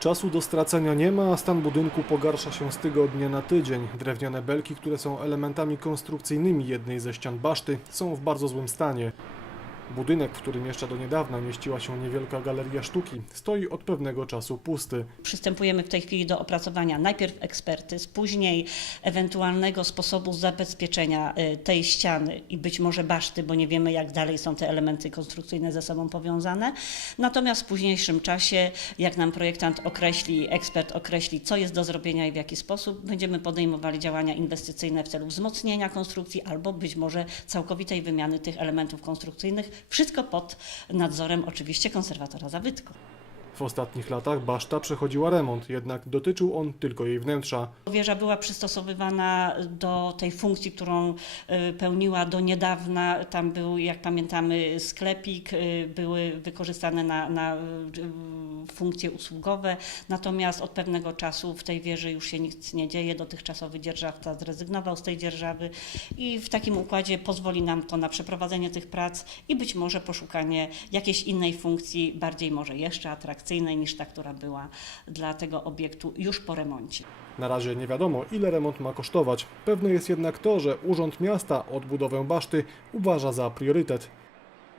Czasu do stracenia nie ma, a stan budynku pogarsza się z tygodnia na tydzień. Drewniane belki, które są elementami konstrukcyjnymi jednej ze ścian baszty, są w bardzo złym stanie. Budynek, w którym jeszcze do niedawna mieściła się niewielka galeria sztuki, stoi od pewnego czasu pusty. Przystępujemy w tej chwili do opracowania najpierw ekspertyz, później ewentualnego sposobu zabezpieczenia y, tej ściany i być może baszty, bo nie wiemy jak dalej są te elementy konstrukcyjne ze sobą powiązane. Natomiast w późniejszym czasie, jak nam projektant określi, ekspert określi, co jest do zrobienia i w jaki sposób, będziemy podejmowali działania inwestycyjne w celu wzmocnienia konstrukcji albo być może całkowitej wymiany tych elementów konstrukcyjnych. Wszystko pod nadzorem oczywiście konserwatora zabytku. W ostatnich latach baszta przechodziła remont, jednak dotyczył on tylko jej wnętrza. Wieża była przystosowywana do tej funkcji, którą y, pełniła do niedawna. Tam był, jak pamiętamy, sklepik, y, były wykorzystane na, na y, funkcje usługowe. Natomiast od pewnego czasu w tej wieży już się nic nie dzieje. Dotychczasowy dzierżawca zrezygnował z tej dzierżawy i w takim układzie pozwoli nam to na przeprowadzenie tych prac i być może poszukanie jakiejś innej funkcji, bardziej może jeszcze atrakcyjnej niż ta, która była dla tego obiektu już po remoncie. Na razie nie wiadomo, ile remont ma kosztować. Pewne jest jednak to, że Urząd Miasta odbudowę baszty uważa za priorytet.